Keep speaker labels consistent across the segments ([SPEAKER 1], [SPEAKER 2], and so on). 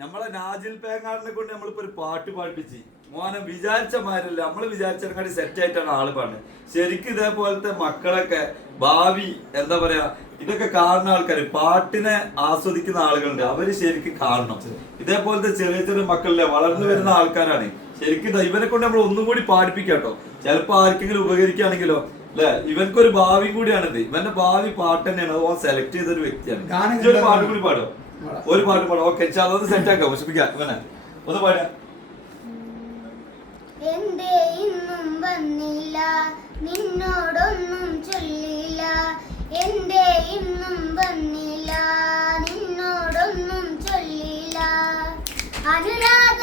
[SPEAKER 1] നമ്മളെ നാജിൽ പേങ്ങാടിനെ കൊണ്ട് നമ്മളിപ്പോ ഒരു പാട്ട് പാടിപ്പിച്ച്. മോനെ വിചാരിച്ച മാരല്ല നമ്മൾ വിചാരിച്ചതിനെക്കാട്ടി സെറ്റ് ആയിട്ടാണ് ആൾ പാടുന്നത് ശരിക്കും ഇതേപോലത്തെ മക്കളൊക്കെ ഭാവി എന്താ പറയാ ഇതൊക്കെ കാണുന്ന ആൾക്കാർ പാട്ടിനെ ആസ്വദിക്കുന്ന ആളുകളുണ്ട്. അവർ ശരിക്കും കാണണം. ഇതേപോലത്തെ ചെറിയ ചെറിയ മക്കളിലെ വളർന്നു വരുന്ന ആൾക്കാരാണ്. ശരിക്കും ഇവരെ കൊണ്ട് നമ്മൾ ഒന്നും കൂടി പാടിപ്പിക്കാട്ടോ ചിലപ്പോ ആർക്കെങ്കിലും ഉപകരിക്കുകയാണെങ്കിലോ അല്ലെ? ഇവൻക്കൊരു ഭാവി കൂടിയാണിത്. ഇവന്റെ ഭാവി പാട്ട് തന്നെയാണ് ഓ സെലക്ട്
[SPEAKER 2] ഗാനം
[SPEAKER 1] ഒരു
[SPEAKER 2] വ്യക്തിയാണ്
[SPEAKER 1] പാട്ട് കൂടി പാടോ ഒരു പാട്ട് പാടാം ഓക്കെ അതൊന്ന് സെറ്റ് ആക്കാം. മുഷിപ്പിക്കാം ഇവനെ ഒന്ന് പാടാ.
[SPEAKER 3] എന്തേ ഇന്നും വന്നില്ല? നിന്നോടൊന്നും ചൊല്ലില്ല. എന്തേ ഇന്നും വന്നില്ല? നിന്നോടൊന്നും ചൊല്ലില്ല. അനുരാഗം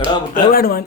[SPEAKER 1] എടാ
[SPEAKER 4] വടവാൻ